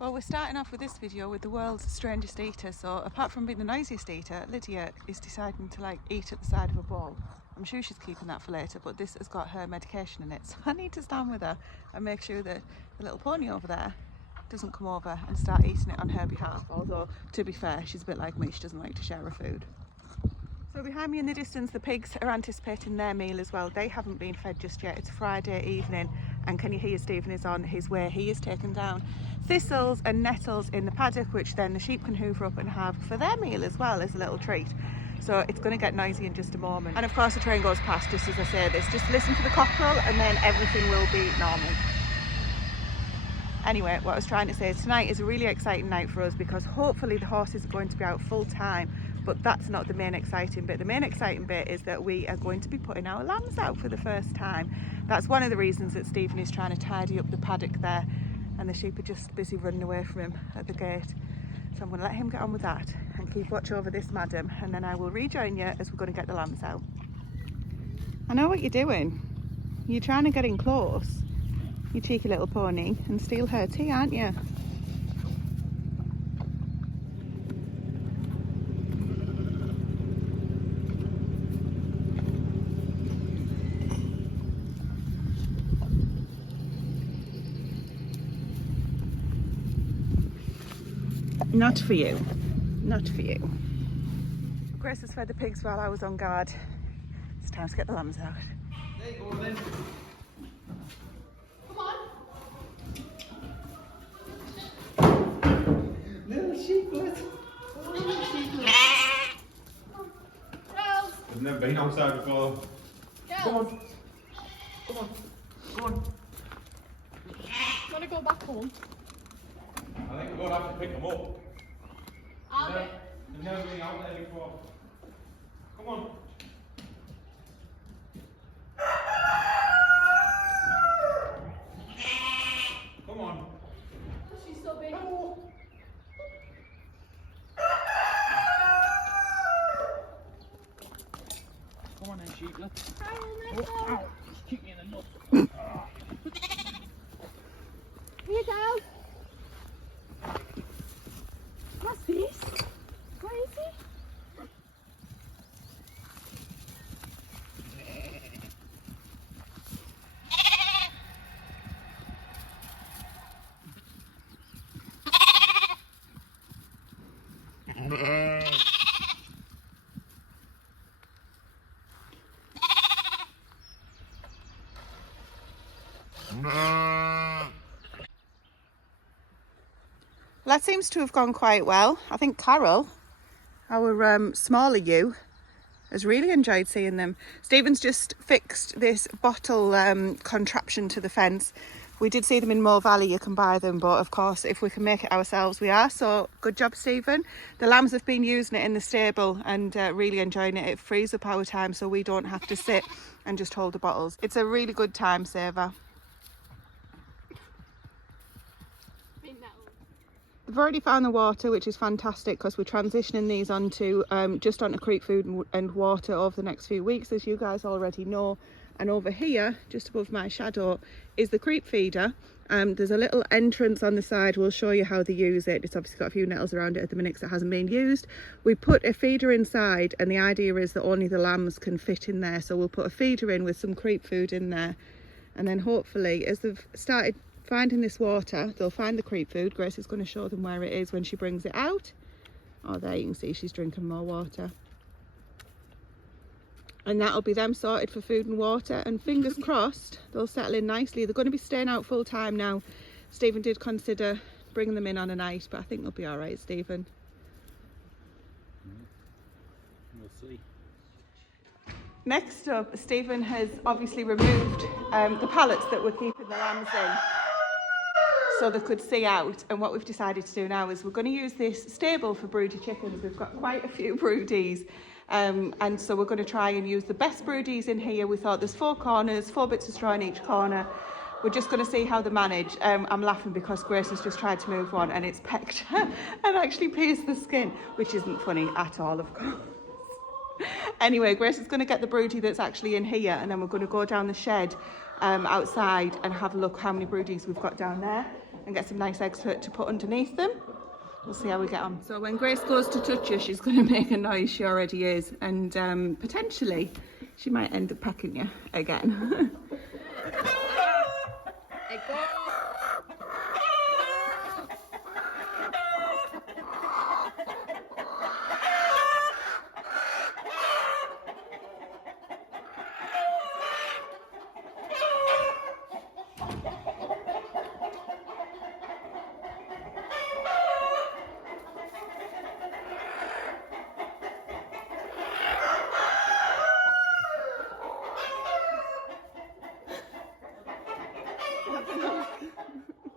Well, we're starting off with this video with the world's strangest eater. So apart from being the noisiest eater, Lydia is deciding to like eat at the side of a bowl. I'm sure she's keeping that for later, but this has got her medication in it. So I need to stand with her and make sure that the little pony over there doesn't come over and start eating it on her behalf. Although, to be fair, she's a bit like me, she doesn't like to share her food. So behind me in the distance, the pigs are anticipating their meal as well. They haven't been fed just yet. It's Friday evening, and can you hear Stephen is on his way. He is taking down thistles and nettles in the paddock, which then the sheep can hoover up and have for their meal as well as a little treat. So it's going to get noisy in just a moment. And of course the train goes past just as I say this. Just listen for the cockerel and then everything will be normal. Anyway, what I was trying to say is tonight is a really exciting night for us because hopefully the horses are going to be out full time, but that's not the main exciting bit. The main exciting bit is that we are going to be putting our lambs out for the first time. That's one of the reasons that Stephen is trying to tidy up the paddock there, and the sheep are just busy running away from him at the gate. So I'm going to let him get on with that and keep watch over this madam, and then I will rejoin you as we're going to get the lambs out. I know what you're doing. You're trying to get in close, you cheeky little pony, and steal her tea, aren't you? Not for you. Not for you. Grace has fed the pigs while I was on guard. It's time to get the lambs out. There you go then. Come on. Little sheeplet. Oh, little sheeplet. Girls! I've never been outside before. Girls! Come on. Come on. Come on. Want to go back home? I think we're going to have to pick them up. I'll They've never been out there before. Come on. Come on. She's so big. Come on then, sheeplet. Oh, Ow. Just kick me in the nuts. here, girls. What's this? What is it? That seems to have gone quite well. I think Carol, our smaller ewe, has really enjoyed seeing them. Stephen's just fixed this bottle contraption to the fence. We did see them in Moor Valley, you can buy them, but of course if we can make it ourselves we are. So good job, Stephen. The lambs have been using it in the stable and really enjoying it. It frees up our time so we don't have to sit and just hold the bottles. It's a really good time saver. They've already found the water, which is fantastic because we're transitioning these onto just onto creek food and water over the next few weeks, as you guys already know. And over here, just above my shadow, is the creep feeder. There's a little entrance on the side. We'll show you how they use it. It's obviously got a few nettles around it at the minute because it hasn't been used. We put a feeder inside, and the idea is that only the lambs can fit in there. So we'll put a feeder in with some creep food in there, and then hopefully, as they've started finding this water, they'll find the creep food. Grace is going to show them where it is when she brings it out. Oh, there you can see she's drinking more water. And that'll be them sorted for food and water, and fingers crossed they'll settle in nicely. They're going to be staying out full time now. Stephen did consider bringing them in on a night, but I think they'll be all right, Stephen. We'll see. Next up, Stephen has obviously removed the pallets that were keeping the lambs in so they could see out. And what we've decided to do now is we're going to use this stable for broody chickens. We've got quite a few broodies, and so we're going to try and use the best broodies in here. We thought there's 4 corners, 4 bits of straw in each corner. We're just going to see how they manage. I'm laughing because Grace has just tried to move one and it's pecked and actually pierced the skin, which isn't funny at all, of course. Anyway, Grace is going to get the broody that's actually in here, and then we're going to go down the shed outside and have a look how many broodies we've got down there. and get some nice eggs to put underneath them. We'll see how we get on. So when Grace goes to touch you, she's going to make a noise. She already is, and potentially she might end up pecking you again.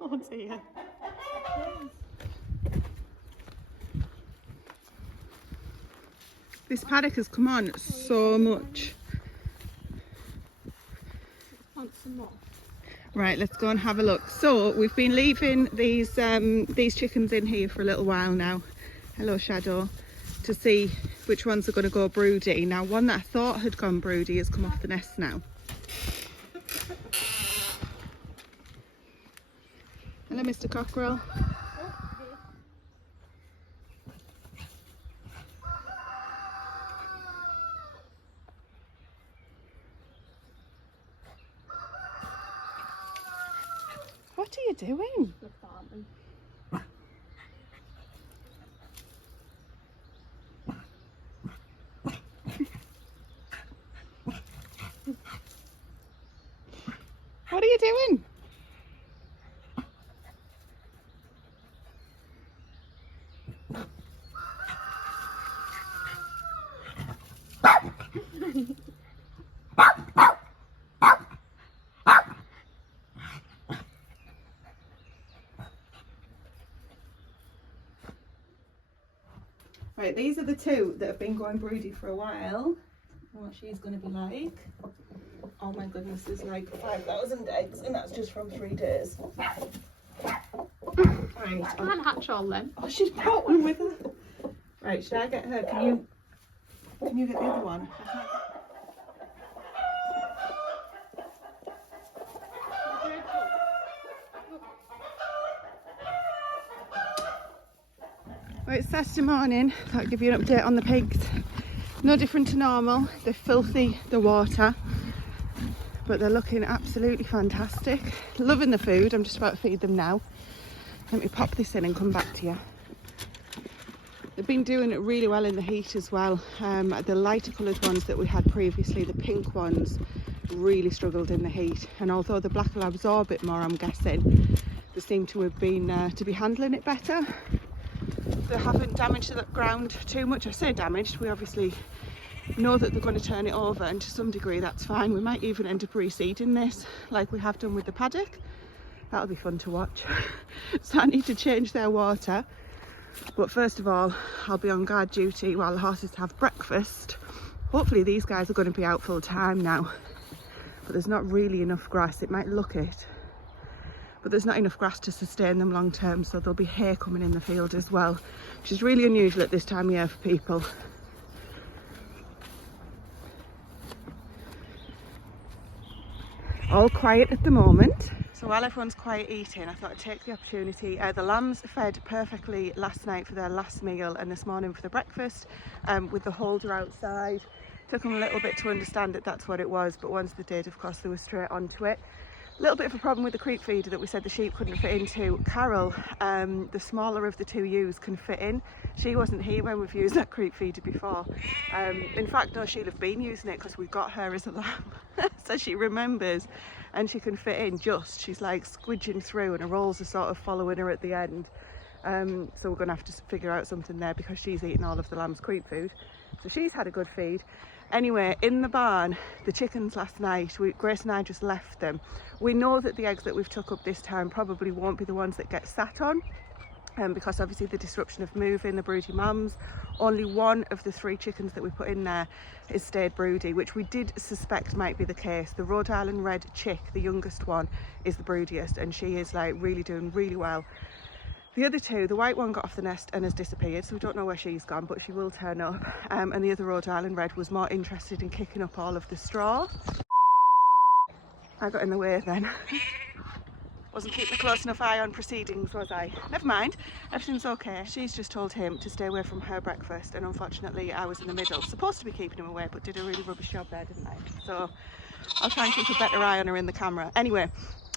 Oh dear. This paddock has come on so much. Right, let's go and have a look. So we've been leaving these chickens in here for a little while now. Hello, Shadow. To see which ones are going to go broody. Now, one that I thought had gone broody has come off the nest now. Hello, Mr. Cockerel. What are you doing? What are you doing? Right, these are the two that have been going broody for a while. What she's going to be like. Oh my goodness, there's like 5,000 eggs, and that's just from 3 days. Right. I can't hatch all them. Oh, she's brought one with her. Right, should I get her? Can you get the other one? Well, it's Saturday morning. I'll give you an update on the pigs. No different to normal. They're filthy, the water, but they're looking absolutely fantastic. Loving the food. I'm just about to feed them now. Let me pop this in and come back to you. They've been doing it really well in the heat as well. The lighter coloured ones that we had previously, the pink ones, really struggled in the heat. And although the black will absorb it more, I'm guessing, they seem to have been to be handling it better. They haven't damaged the ground too much. I say damaged, we obviously know that they're going to turn it over, and to some degree that's fine. We might even end up reseeding this like we have done with the paddock. That'll be fun to watch. So I need to change their water, but first of all I'll be on guard duty while the horses have breakfast. Hopefully these guys are going to be out full time now, but there's not really enough grass. It might look it, but there's not enough grass to sustain them long term, so there'll be hay coming in the field as well, which is really unusual at this time of year for people. All quiet at the moment. So while everyone's quiet eating, I thought I'd take the opportunity. The lambs fed perfectly last night for their last meal and this morning for the breakfast, with the holder outside. Took them a little bit to understand that that's what it was, but once they did, of course, they were straight onto it. A little bit of a problem with the creep feeder that we said the sheep couldn't fit into. Carol, the smaller of the two ewes, can fit in. She wasn't here when we've used that creep feeder before. In fact, no, she'll have been using it because we got her as a lamb. So she remembers, and she can fit in just. She's like squidging through, and her rolls are sort of following her at the end. So we're going to have to figure out something there because she's eating all of the lamb's creep food. So she's had a good feed. Anyway, in the barn, the chickens last night, Grace and I just left them. We know that the eggs that we've took up this time probably won't be the ones that get sat on, because obviously the disruption of moving, the broody mums. Only one of the 3 chickens that we put in there is stayed broody, which we did suspect might be the case. The Rhode Island Red chick, the youngest one, is the broodiest, and she is like really doing really well. The other 2, the white one got off the nest and has disappeared, so we don't know where she's gone, but she will turn up. And the other Rhode Island Red was more interested in kicking up all of the straw. I got in the way then. Wasn't keeping a close enough eye on proceedings, was I? Never mind, everything's okay. She's just told him to stay away from her breakfast, and unfortunately I was in the middle. Supposed to be keeping him away, but did a really rubbish job there, didn't I? So I'll try and keep a better eye on her in the camera. Anyway,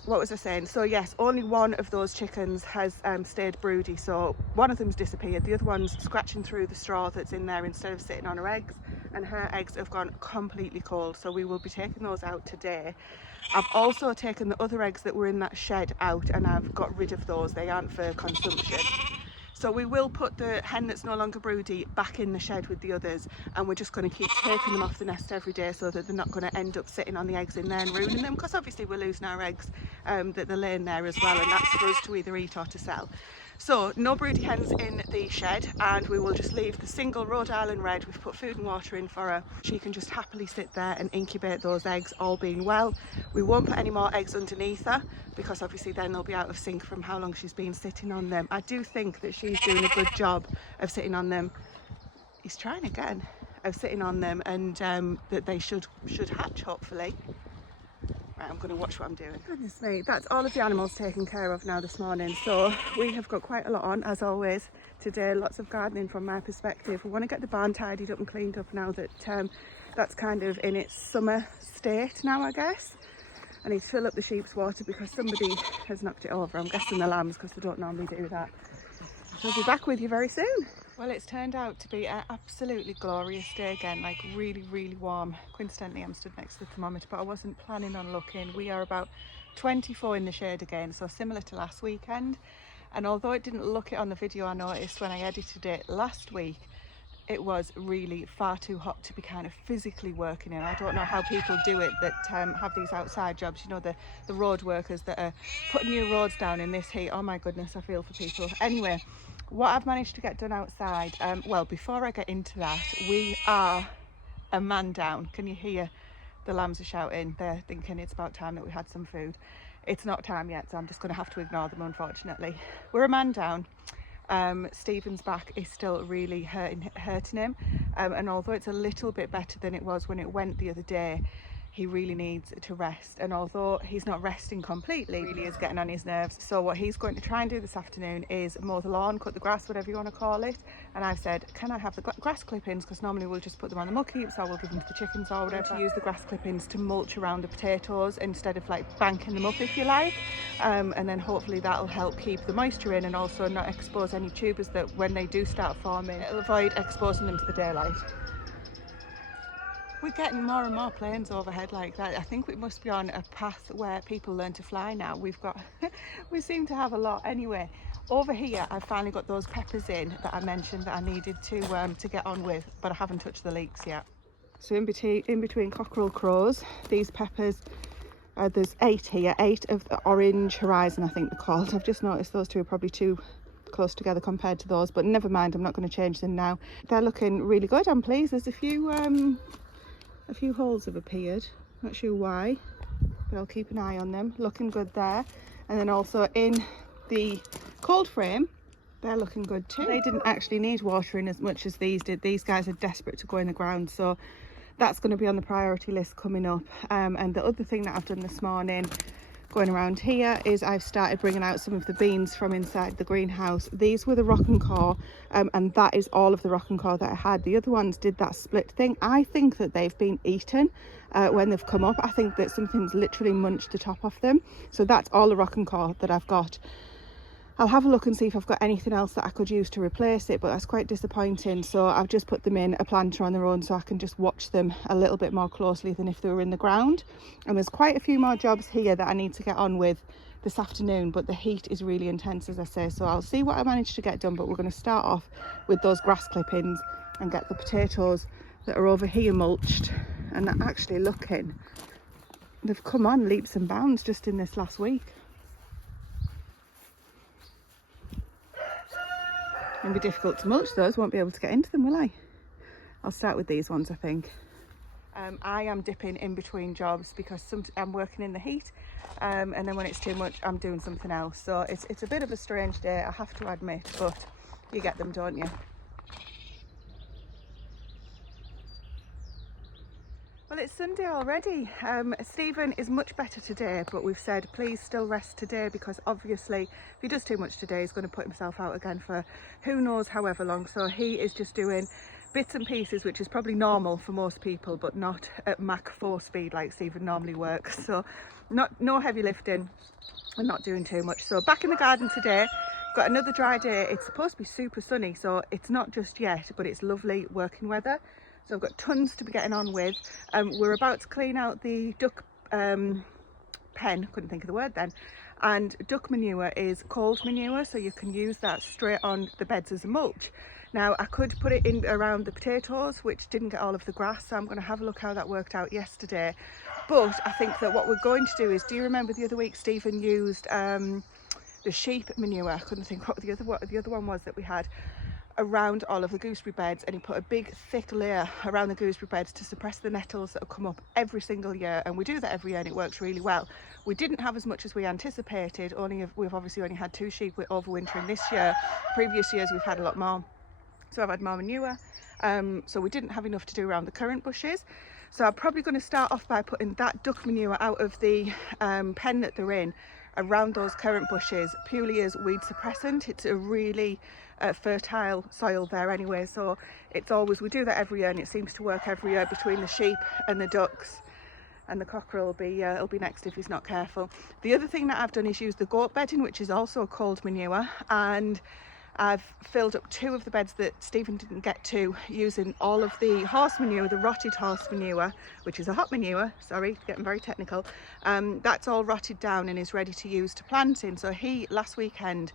what was I saying? So yes, only one of those chickens has stayed broody. So one of them's disappeared. The other one's scratching through the straw that's in there instead of sitting on her eggs. And her eggs have gone completely cold. So we will be taking those out today. I've also taken the other eggs that were in that shed out and I've got rid of those. They aren't for consumption. So we will put the hen that's no longer broody back in the shed with the others, and we're just going to keep taking them off the nest every day so that they're not going to end up sitting on the eggs in there and ruining them, because obviously we're losing our eggs that they're laying there as well, and that's for us to either eat or to sell. So no broody hens in the shed, and we will just leave the single Rhode Island Red. We've put food and water in for her. She can just happily sit there and incubate those eggs, all being well. We won't put any more eggs underneath her because obviously then they'll be out of sync from how long she's been sitting on them. I do think that she's doing a good job of sitting on them. He's trying again, of sitting on them, and that they should hatch hopefully. Right, I'm going to watch what I'm doing. Goodness me, that's all of the animals taken care of now this morning. So we have got quite a lot on, as always, today. Lots of gardening from my perspective. We want to get the barn tidied up and cleaned up now that that's kind of in its summer state now, I guess. I need to fill up the sheep's water because somebody has knocked it over. I'm guessing the lambs, because they don't normally do that. I'll be back with you very soon. Well, it's turned out to be an absolutely glorious day again, like really, really warm. Coincidentally, I'm stood next to the thermometer, but I wasn't planning on looking. We are about 24 in the shade again, so similar to last weekend. And although it didn't look it on the video I noticed when I edited it last week, it was really far too hot to be kind of physically working in. I don't know how people do it that have these outside jobs, you know, the road workers that are putting new roads down in this heat. Oh my goodness, I feel for people. Anyway, what I've managed to get done outside, well, before I get into that, we are a man down. Can you hear the lambs are shouting? They're thinking it's about time that we had some food. It's not time yet, so I'm just going to have to ignore them, unfortunately. We're a man down. Stephen's back is still really hurting him, and although it's a little bit better than it was when it went the other day, he really needs to rest. And although he's not resting completely, he really is getting on his nerves. So what he's going to try and do this afternoon is mow the lawn, cut the grass, whatever you want to call it. And I've said, can I have the grass clippings, because normally we'll just put them on the muck heaps or we'll give them to the chickens or whatever. To use the grass clippings to mulch around the potatoes instead of like banking them up, if you like, and then hopefully that'll help keep the moisture in and also not expose any tubers that when they do start forming, it'll avoid exposing them to the daylight. We're getting more and more planes overhead like that. I think we must be on a path where people learn to fly now. We seem to have a lot. Anyway, over here I've finally got those peppers in that I mentioned that I needed to get on with, but I haven't touched the leeks yet. So in between cockerel crows, these peppers, there's 8 here, 8 of the orange horizon I think they're called. I've just noticed those two are probably too close together compared to those, but never mind, I'm not going to change them now. They're looking really good, I'm pleased. There's a few holes have appeared, not sure why, but I'll keep an eye on them. Looking good there. And then also in the cold frame, they're looking good too. They didn't actually need watering as much as these did. These guys are desperate to go in the ground, so that's going to be on the priority list coming up. And the other thing that I've done this morning going around here is I've started bringing out some of the beans from inside the greenhouse. These were the rock and core, and that is all of the rock and core that I had. The other ones did that split thing. I think that they've been eaten when they've come up. I think that something's literally munched the top off them. So that's all the rock and core that I've got. I'll have a look and see if I've got anything else that I could use to replace it, but that's quite disappointing. So I've just put them in a planter on their own so I can just watch them a little bit more closely than if they were in the ground. And there's quite a few more jobs here that I need to get on with this afternoon, but the heat is really intense, as I say, so I'll see what I manage to get done. But we're going to start off with those grass clippings and get the potatoes that are over here mulched, and they're actually looking, they've come on leaps and bounds just in this last week. It'll be difficult to mulch those, won't be able to get into them, will I? I'll start with these ones, I think. I am dipping in between jobs because I'm working in the heat, and then when it's too much I'm doing something else. So it's a bit of a strange day, I have to admit, but you get them, don't you? Well, it's Sunday already. Stephen is much better today, but we've said please still rest today because obviously if he does too much today he's going to put himself out again for who knows however long. So he is just doing bits and pieces, which is probably normal for most people, but not at Mach 4 speed like Stephen normally works. So no heavy lifting and not doing too much. So back in the garden today. Got another dry day. It's supposed to be super sunny, so it's not just yet, but it's lovely working weather. So I've got tons to be getting on with. We're about to clean out the duck pen, couldn't think of the word then. And duck manure is cold manure, so you can use that straight on the beds as a mulch. Now I could put it in around the potatoes, which didn't get all of the grass, so I'm going to have a look how that worked out yesterday. But I think that what we're going to do is, do you remember the other week Stephen used the sheep manure? I couldn't think what the other one was that we had around all of the gooseberry beds, and he put a big thick layer around the gooseberry beds to suppress the nettles that have come up every single year, and we do that every year and it works really well. We didn't have as much as we anticipated, we've obviously only had 2 sheep with overwintering this year. Previous years we've had a lot more, so I've had more manure, so we didn't have enough to do around the currant bushes. So I'm probably going to start off by putting that duck manure out of the pen that they're in around those currant bushes, purely as weed suppressant. It's a really fertile soil there anyway, so it's always, we do that every year and it seems to work every year between the sheep and the ducks, and the cockerel will be next if he's not careful. The other thing that I've done is use the goat bedding, which is also cold manure, and I've filled up 2 of the beds that Stephen didn't get to using all of the horse manure, the rotted horse manure, which is a hot manure, sorry, getting very technical. That's all rotted down and is ready to use to plant in. So he, last weekend,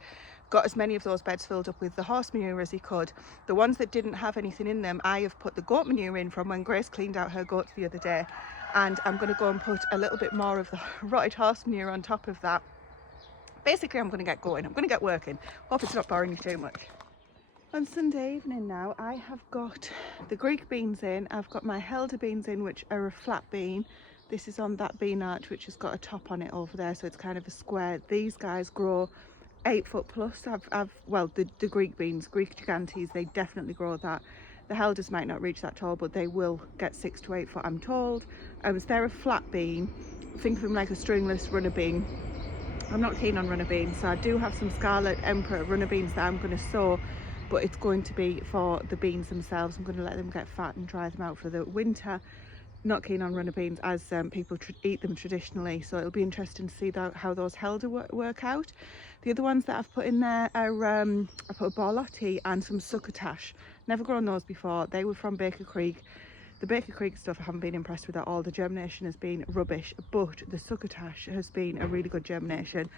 got as many of those beds filled up with the horse manure as he could. The ones that didn't have anything in them, I have put the goat manure in from when Grace cleaned out her goats the other day. And I'm going to go and put a little bit more of the rotted horse manure on top of that. Basically, I'm going to get going, I'm going to get working. Hope it's not boring you too much. On Sunday evening now, I have got the Greek beans in, I've got my Helder beans in, which are a flat bean. This is on that bean arch, which has got a top on it over there, so it's kind of a square. These guys grow 8 foot plus. Well, the Greek beans, Greek gigantes, they definitely grow that. The Helders might not reach that tall, but they will get 6 to 8 foot, I'm told. So they're a flat bean. Think of them like a stringless runner bean. I'm not keen on runner beans, so I do have some Scarlet Emperor runner beans that I'm going to sow, but it's going to be for the beans themselves. I'm going to let them get fat and dry them out for the winter. Not keen on runner beans as people eat them traditionally, so it'll be interesting to see how those Helder work out. The other ones that I've put in there are I put a Borlotti and some succotash. Never grown those before. They were from Baker Creek. The Baker Creek stuff I haven't been impressed with at all. The germination has been rubbish, but the succotash has been a really good germination,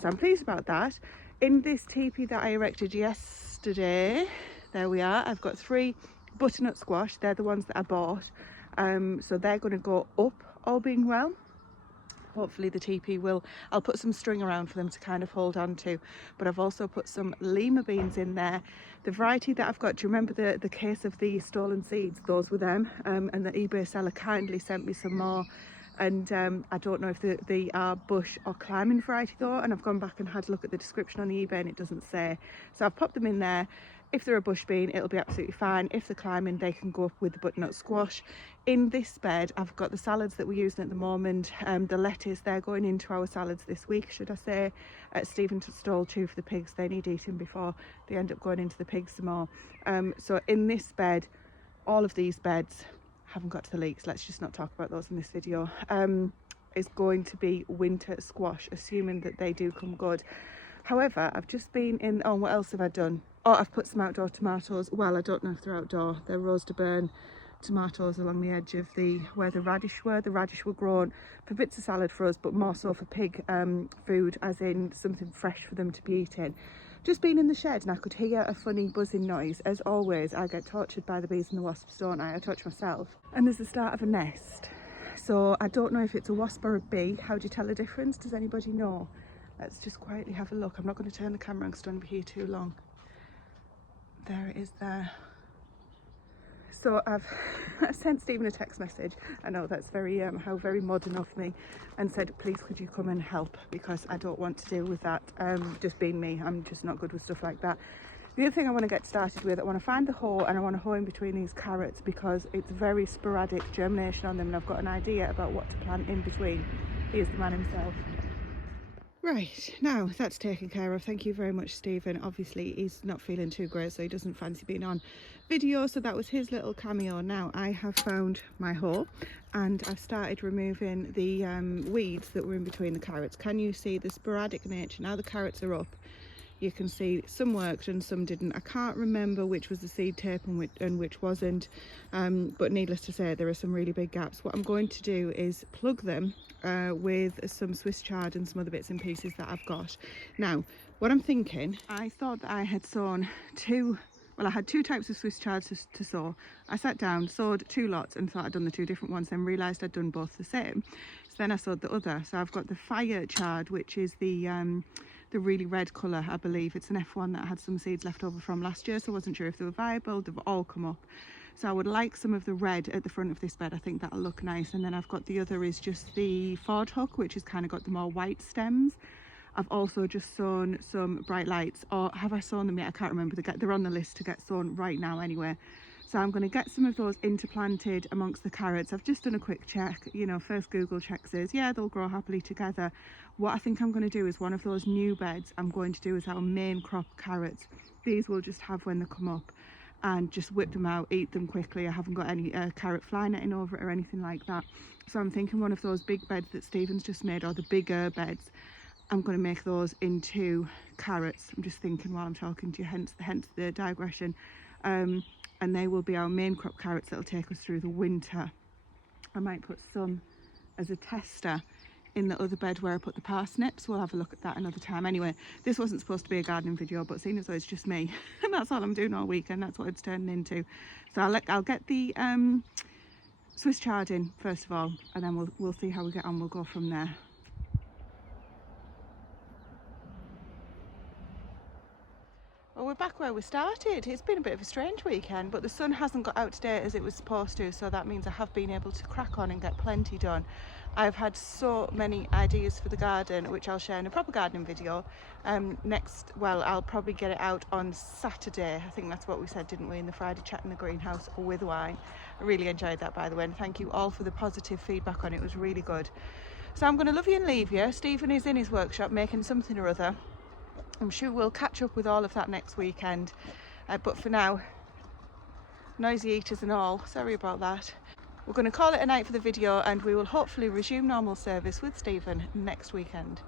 so I'm pleased about that. In this teepee that I erected yesterday, there we are, I've got 3 butternut squash. They're the ones that I bought, so they're going to go up, all being well. Hopefully the teepee will, I'll put some string around for them to kind of hold on to, but I've also put some lima beans in there. The variety that I've got, do you remember the case of the stolen seeds? Those were them, and the eBay seller kindly sent me some more, and I don't know if they are bush or climbing variety though, and I've gone back and had a look at the description on the eBay and it doesn't say, so I've popped them in there. If they're a bush bean, it'll be absolutely fine. If they're climbing, they can go up with the butternut squash. In this bed, I've got the salads that we're using at the moment. The lettuce, they're going into our salads this week, should I say. Stephen stole 2 for the pigs. They need eating before they end up going into the pigs some more. So in this bed, all of these beds, haven't got to the leeks. Let's just not talk about those in this video. Is going to be winter squash, assuming that they do come good. However, I've just been in, oh, what else have I done? Oh, I've put some outdoor tomatoes. Well, I don't know if they're outdoor. They're rose de burn tomatoes along the edge of where the radish were. The radish were grown for bits of salad for us, but more so for pig food, as in something fresh for them to be eating. Just been in the shed and I could hear a funny buzzing noise. As always, I get tortured by the bees and the wasps, don't I? I touch myself. And there's the start of a nest. So I don't know if it's a wasp or a bee. How do you tell the difference? Does anybody know? Let's just quietly have a look. I'm not going to turn the camera on because I don't want to be here too long. There it is there. So I've sent Stephen a text message. I know that's very very modern of me, and said please could you come and help, because I don't want to deal with that just being me. I'm just not good with stuff like that. The other thing I want to get started with, I want to find the hoe and I want to hoe in between these carrots because it's very sporadic germination on them and I've got an idea about what to plant in between. Here's the man himself. Right, now that's taken care of. Thank you very much, Stephen. Obviously he's not feeling too great, so he doesn't fancy being on video, so that was his little cameo. Now I have found my hoe and I've started removing the weeds that were in between the carrots. Can you see the sporadic nature? Now the carrots are up, you can see some worked and some didn't. I can't remember which was the seed tape and which wasn't, but needless to say there are some really big gaps. What I'm going to do is plug them with some Swiss chard and some other bits and pieces that I've got. Now what I'm thinking, I thought that I had sown I had two types of Swiss chard to sow. I sat down, sowed 2 lots and thought I'd done the 2 different ones, then realised I'd done both the same. So then I sowed the other. So I've got the fire chard, which is the really red colour, I believe. It's an F1 that I had some seeds left over from last year, so I wasn't sure if they were viable. They've all come up. So I would like some of the red at the front of this bed. I think that'll look nice. And then I've got the other is just the Ford hook, which has kind of got the more white stems. I've also just sown some bright lights, or have I sown them yet? I can't remember. They're on the list to get sown right now anyway. So I'm going to get some of those interplanted amongst the carrots. I've just done a quick check, you know, first Google check says, yeah, they'll grow happily together. What I think I'm going to do is one of those new beds I'm going to do is our main crop carrots. These we'll just have when they come up and just whip them out, eat them quickly. I haven't got any carrot fly netting over it or anything like that. So I'm thinking one of those big beds that Stephen's just made, or the bigger beds, I'm going to make those into carrots. I'm just thinking while I'm talking to you, hence the digression. And they will be our main crop carrots that'll take us through the winter. I might put some as a tester in the other bed where I put the parsnips. We'll have a look at that another time. Anyway, this wasn't supposed to be a gardening video, but seeing as though it's just me and that's all I'm doing all weekend, that's what it's turning into. So I'll get the Swiss chard in first of all, and then we'll see how we get on. We'll go from there. Well, we're back where we started. It's been a bit of a strange weekend, but the sun hasn't got out today as it was supposed to, so that means I have been able to crack on and get plenty done. I've had so many ideas for the garden, which I'll share in a proper gardening video I'll probably get it out on Saturday. I think that's what we said, didn't we, in the Friday chat in the greenhouse with wine. I really enjoyed that, by the way, and thank you all for the positive feedback on it. It was really good. So I'm going to love you and leave you. Stephen is in his workshop making something or other. I'm sure we'll catch up with all of that next weekend, but for now, noisy eaters and all, sorry about that. We're going to call it a night for the video, and we will hopefully resume normal service with Stephen next weekend.